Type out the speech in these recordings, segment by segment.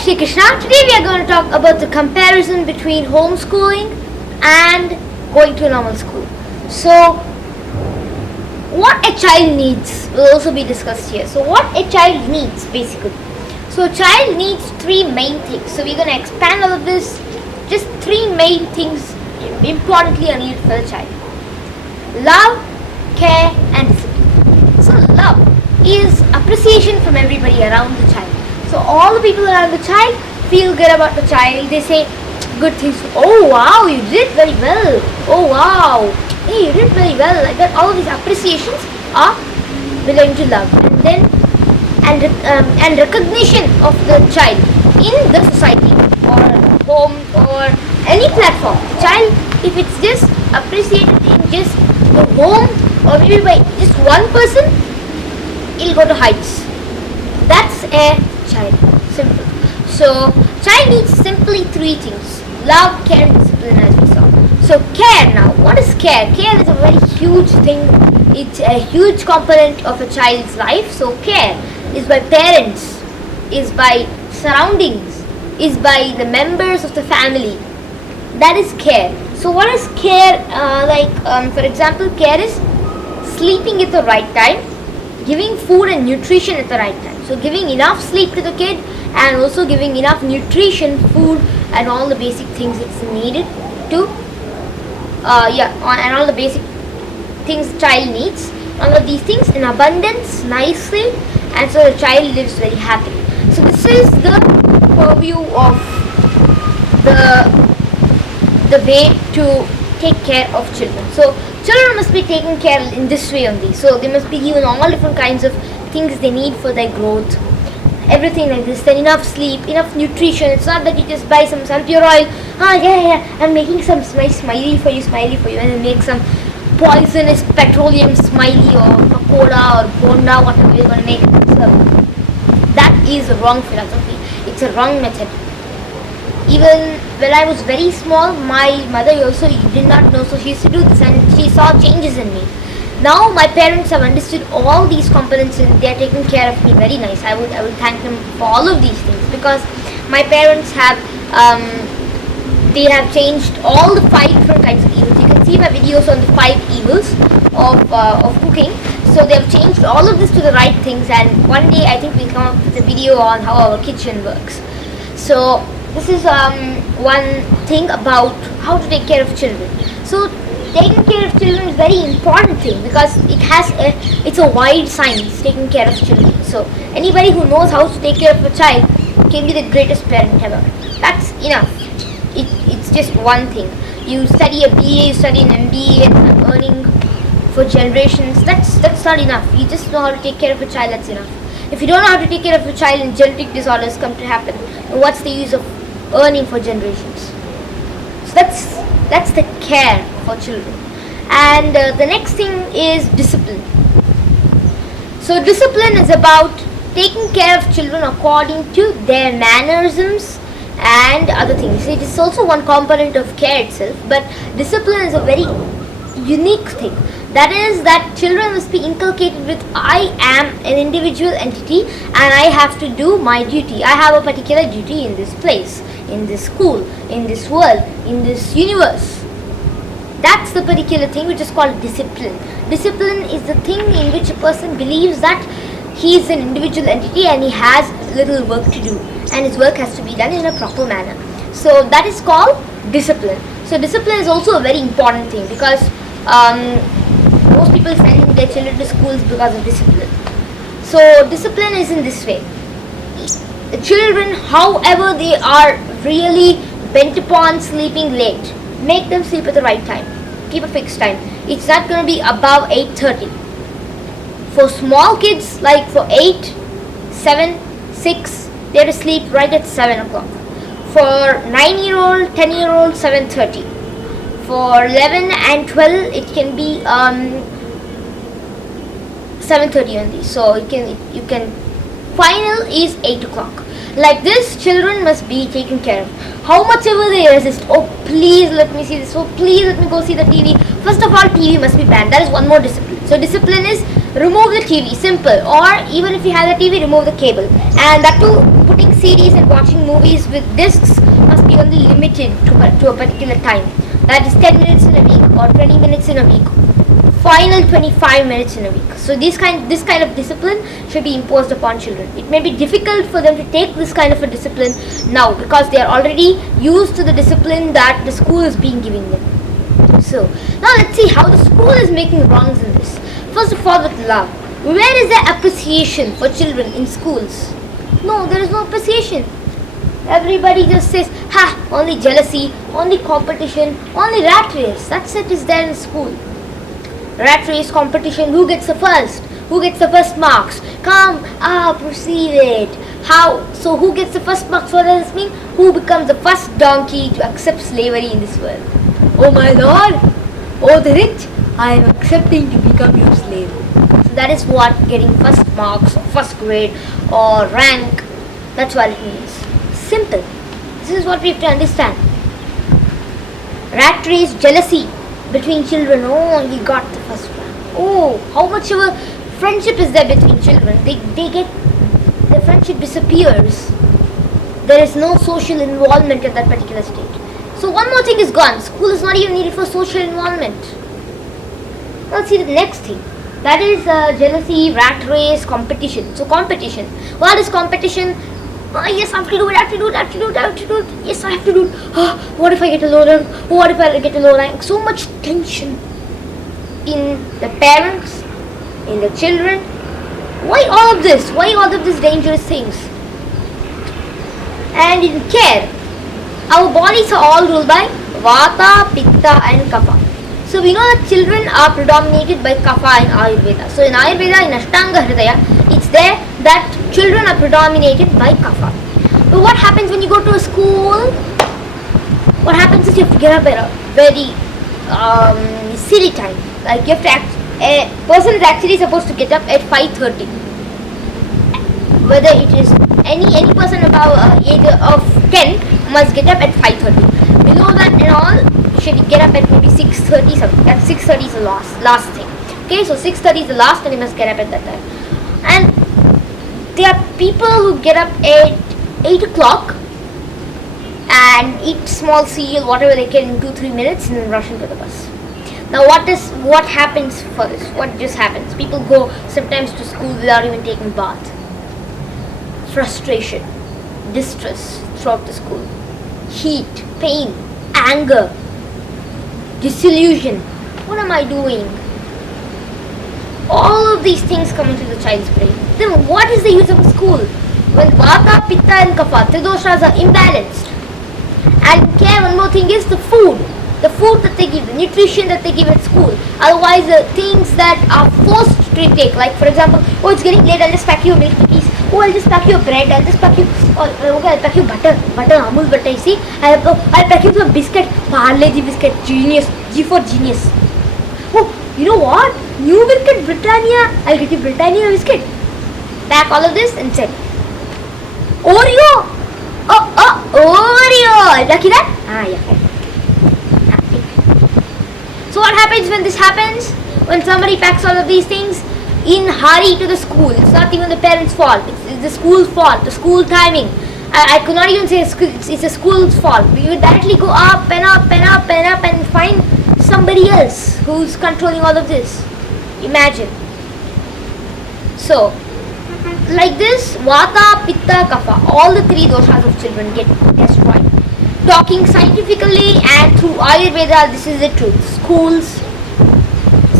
Shri Krishna. Today we are going to talk about the comparison between homeschooling and going to a normal school. So, what a child needs will also be discussed here. So, what a child needs basically. So, a child needs three main things. So, we're going to expand all of this. Just three main things importantly are needed for the child: love, care, and discipline. So, love is appreciation from everybody around the child. So all the people around the child feel good about the child. They say good things. Oh wow, you did very well. Oh wow, hey, you did very well. Like that, all of these appreciations are belong to love, and recognition of the child in the society or home or any platform. The child, if it's just appreciated in just the home or maybe by just one person, it'll go to heights. That's a child. Simple. So, child needs simply three things: love, care, and discipline, as we saw. So, care now. What is care? Care is a very huge thing. It's a huge component of a child's life. So, care is by parents, is by surroundings, is by the members of the family. That is care. So, what is care? For example, care is sleeping at the right time, giving food and nutrition at the right time. So giving enough sleep to the kid and also giving enough nutrition, food and all the basic things it's needed to and all the basic things the child needs. All of these things in abundance, nicely, and so the child lives very happily. So this is the purview of the way to take care of children. So children must be taken care of in this way only. So they must be given all different kinds of things they need for their growth. Everything like this. Then enough sleep, enough nutrition. It's not that you just buy some sunflower oil. I'm making some nice smiley for you, and then make some poisonous petroleum smiley or pakoda or bonda, whatever you're going to make. So that is a wrong philosophy. It's a wrong method. Even when I was very small, my mother also did not know, so she used to do this and she saw changes in me. Now my parents have understood all these components and they are taking care of me very nice. I would thank them for all of these things, because my parents have they have changed all the 5 different kinds of evils. You can see my videos on the 5 evils of cooking. So they have changed all of this to the right things, and one day I think we'll come up with a video on how our kitchen works. So this is one thing about how to take care of children. So taking care of children is a very important thing, because it's a wide science, taking care of children. So anybody who knows how to take care of a child can be the greatest parent ever. That's enough. It's just one thing. You study a BA, you study an MBA and earning for generations. That's not enough. You just know how to take care of a child. That's enough. If you don't know how to take care of a child and genetic disorders come to happen, what's the use of earning for generations? So that's the care for children. And the next thing is discipline. So discipline is about taking care of children according to their mannerisms and other things. It is also one component of care itself, but discipline is a very unique thing. That is that children must be inculcated with, I am an individual entity and I have to do my duty. I have a particular duty in this place, in this school, in this world, in this universe. That's the particular thing which is called discipline. Discipline is the thing in which a person believes that he is an individual entity and he has little work to do, and his work has to be done in a proper manner. So that is called discipline. So discipline is also a very important thing, because most people send their children to schools because of discipline. So discipline is in this way. The children, however they are really bent upon sleeping late, make them sleep at the right time. Keep a fixed time. It's not going to be above 8:30. For small kids, like for 8, 7, 6, they have to sleep right at 7 o'clock. For 9-year-old, 10-year-old, 7:30. For 11 and 12, it can be 7:30 only. So you can final is 8 o'clock. Like this, children must be taken care of. How much ever they resist, oh please let me see this, oh please let me go see the TV. First of all, TV must be banned. That is one more discipline. So discipline is remove the TV, simple. Or even if you have the TV, remove the cable. And that too, put downloading CDs and watching movies with discs must be only limited to a particular time. That is 10 minutes in a week or 20 minutes in a week. Final 25 minutes in a week. So this kind of discipline should be imposed upon children. It may be difficult for them to take this kind of a discipline now because they are already used to the discipline that the school is being giving them. So now let's see how the school is making wrongs in this. First of all, with love. Where is the appreciation for children in schools? No, there is no appreciation. Everybody just says, only jealousy, only competition, only rat race. That's it is there in school. Rat race, competition, who gets the first? Who gets the first marks? Come, proceed it. How? So who gets the first marks? What does this mean? Who becomes the first donkey to accept slavery in this world? Oh my lord! Oh the rich! I am accepting to become your slave. So that is what getting first marks or first grade or rank, that's what it means. Simple. This is what we have to understand. Rat race, jealousy between children. Oh, he got the first rank. Oh, how much of a friendship is there between children? The friendship disappears. There is no social involvement at that particular stage. So one more thing is gone. School is not even needed for social involvement. Let's see the next thing. That is jealousy, rat race, competition. So competition. What is competition? Yes, I have to do it, I have to do it, I have to do it, I have to do it. Yes, I have to do it. What if I get a low rank? What if I get a low rank? So much tension in the parents, in the children. Why all of this? Why all of these dangerous things? And in care, our bodies are all ruled by Vata, Pitta and Kapha. So we know that children are predominated by Kapha in Ayurveda. So in Ayurveda, in Ashtanga Hridaya, it's there that children are predominated by Kapha. But what happens when you go to a school? What happens is you have to get up at a very silly time. Like you have to a person is actually supposed to get up at 5:30. Whether it is any person above age of 10 must get up at 5:30. Below that and all should get up at maybe 6:30 something. At 6:30 is the last thing. Okay, so 6:30 is the last and you must get up at that time. And there are people who get up at 8 o'clock and eat small cereal, whatever they can in 2-3 minutes and then rush into the bus. Now what happens for this? What just happens? People go sometimes to school without even taking bath. Frustration, distress throughout the school. Heat, pain, anger, disillusion. What am I doing? All of these things come into the child's brain. Then what is the use of a school? When Vata, Pitta and Kapha, Tridoshas are imbalanced. And care, one more thing is the food. The food that they give, the nutrition that they give at school. Otherwise, the things that are forced to take, like for example, oh it's getting late, I'll just pack you a milk cookies. Oh, I'll just pack you a bread. I'll just pack you. Okay, I'll pack you butter, Amul butter. You see, I'll pack you some biscuit, Parle-G biscuit, genius, G for genius. Oh, you know what? New milk at Britannia. I'll get you Britannia biscuit. Pack all of this and send. Oreo. Oreo. I'll pack you that. Yeah. So what happens when this happens? When somebody packs all of these things in hurry to the school, it's not even the parents' fault. It's the school's fault. The school timing. I could not even say it's the school's fault. We would directly go up and find somebody else who's controlling all of this. Imagine. So, like this, Vata, Pitta, Kapha, all the three doshas of children get destroyed. Talking scientifically and through Ayurveda, this is the truth. Schools,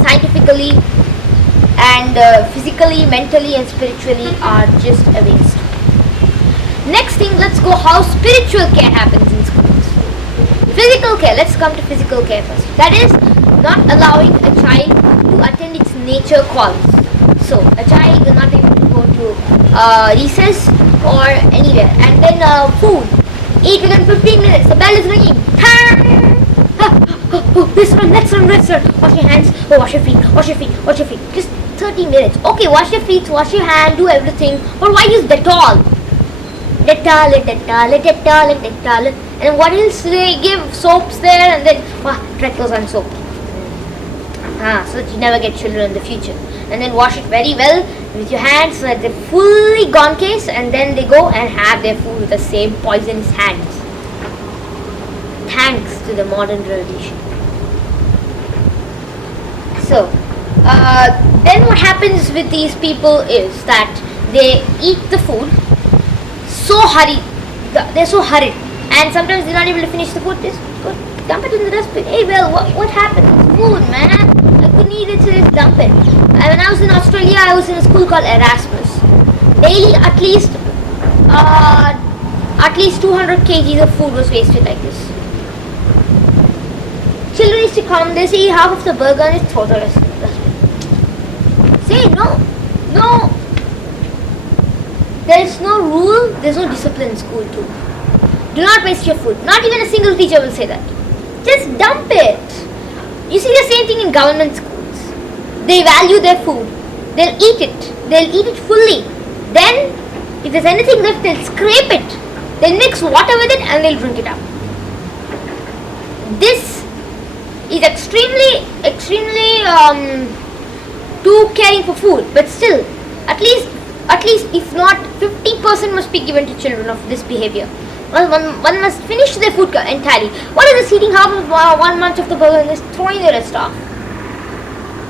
scientifically and physically, mentally and spiritually are just a waste. Next thing, let's go how spiritual care happens in schools. Physical care, let's come to physical care first. That is not allowing a child to attend its nature calls. So, a child will not be able to go to recess or anywhere. And then food. Eat within 15 minutes. The bell is ringing. This run, let's run. Wash your hands. Oh, wash your feet. Just 30 minutes. Okay, wash your feet, wash your hand, do everything. But why use Dettol? Dettol. And what else do they give? Soaps there and then Treccles and soap. So that you never get children in the future. And then wash it very well with your hands so that they're fully gone case, and then they go and have their food with the same poisonous hands. Thanks to the modern revolution. So, then what happens with these people is that they eat the food so hurried. They're so hurried, and sometimes they're not able to finish the food. Just go dump it in the dustbin. Hey, well, what happened? It's food, man. I couldn't eat it, so just dump it. And when I was in Australia, I was in a school called Erasmus. Daily, at least 200 kgs of food was wasted like this. Children used to come, they see half of the burger and just throw the rest in the dustbin. Say no. There is no rule, there is no discipline in school too. Do not waste your food. Not even a single teacher will say that. Just dump it. You see the same thing in government schools. They value their food. They'll eat it. They'll eat it fully. Then, if there's anything left, they'll scrape it. They'll mix water with it and they'll drink it up. This is extremely too caring for food. But still, at least if not 50% must be given to children of this behavior. One must finish their food entirely. What is this, eating half of 1 month of the burger and just throwing the rest off?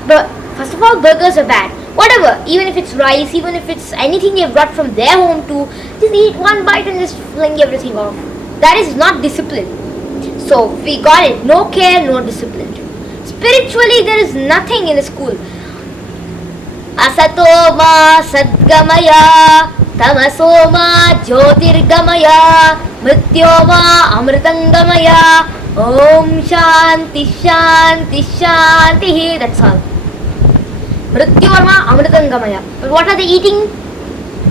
But first of all, burgers are bad. Whatever, even if it's rice, even if it's anything they've brought from their home too, just eat one bite and just fling everything off. That is not discipline. So we got it. No care, no discipline. Spiritually, there is nothing in the school. Asatoma sadgamaya tamasoma jyotirgamaya mrityoma amritangamaya om shanti shanti shanti. That's all. Mrityorma amritangamaya. But what are they eating?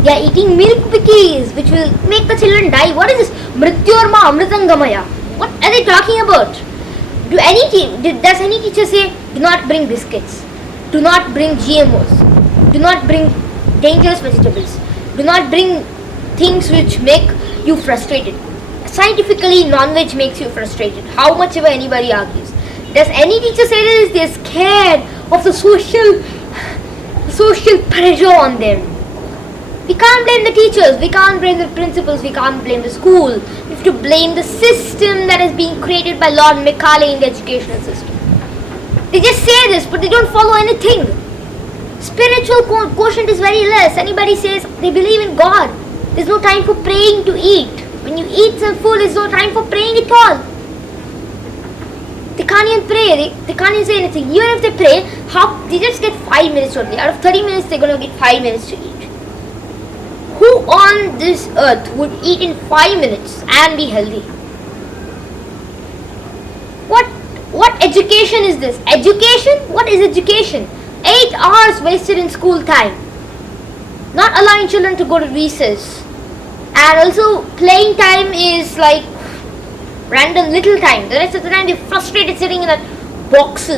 They are eating milk bikis, which will make the children die. What is this? Mrityorma amritangamaya. What are they talking about? Does any teacher say, do not bring biscuits, do not bring GMOs, do not bring dangerous vegetables, do not bring things which make you frustrated? Scientifically, non-veg makes you frustrated, how much ever anybody argues. Does any teacher say this? They're scared of the social pressure on them. We can't blame the teachers, we can't blame the principals, we can't blame the school. We have to blame the system that is being created by Lord Macaulay in the educational system. They just say this, but they don't follow anything. Spiritual quotient is very less. Anybody says they believe in God, there's no time for praying to eat. When you eat some food, there's no time for praying at all. They can't even pray, they can't even say anything. Even if they pray, they just get 5 minutes only. Out of 30 minutes, they're going to get 5 minutes to eat. Who on this earth would eat in 5 minutes and be healthy? What education is this? Education? What is education? 8 hours wasted in school time. Not allowing children to go to recess. And also playing time is like random little time. The rest of the time they're frustrated sitting in that box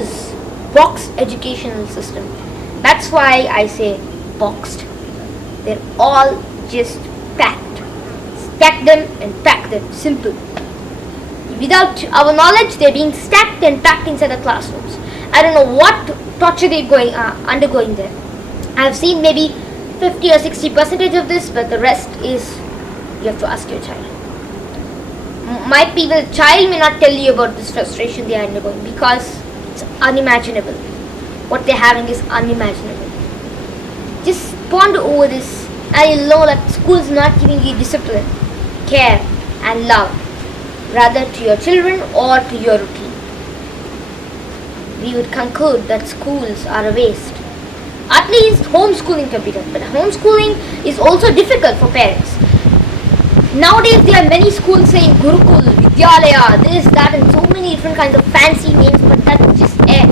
educational system. That's why I say boxed. They're all just packed. Stack them and pack them. Simple. Without our knowledge, they're being stacked and packed inside the classrooms. I don't know what torture they're undergoing there. I have seen maybe 50 or 60% of this, but the rest is, you have to ask your child. The child may not tell you about this frustration they are undergoing because it's unimaginable. What they're having is unimaginable. Just ponder over this and you'll know that school is not giving you discipline, care and love, rather to your children or to your routine. We would conclude that schools are a waste. At least homeschooling can be done, but homeschooling is also difficult for parents. Nowadays there are many schools saying Gurukul, Vidyalaya, this, that and so many different kinds of fancy names, but that's just a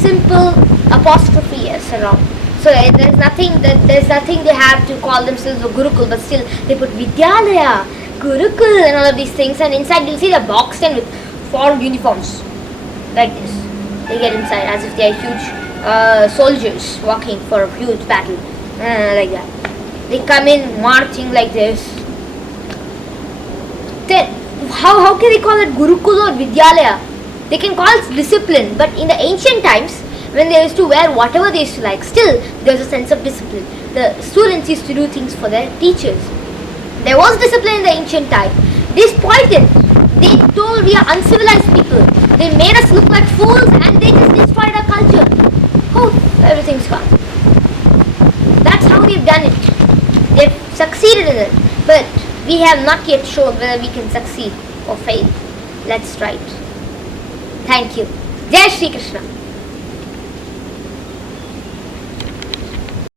simple apostrophe S around. So there's nothing they have to call themselves a Gurukul, but still they put Vidyalaya, Gurukul and all of these things, and inside you'll see the boxed in with 4 uniforms like this. They get inside as if they are huge soldiers walking for a huge battle, like that. They come in marching like this. Then how can they call it Gurukul or Vidyalaya? They can call it discipline, but in the ancient times, when they used to wear whatever they used to like, still there was a sense of discipline. The students used to do things for their teachers. There was discipline in the ancient time. They spoiled it. They told we are uncivilized people. They made us look like fools and they just destroyed our culture. Oh, everything's gone. That's how they've done it. They've succeeded in it. But we have not yet shown whether we can succeed or fail. Let's try it. Thank you. Jai Shri Krishna.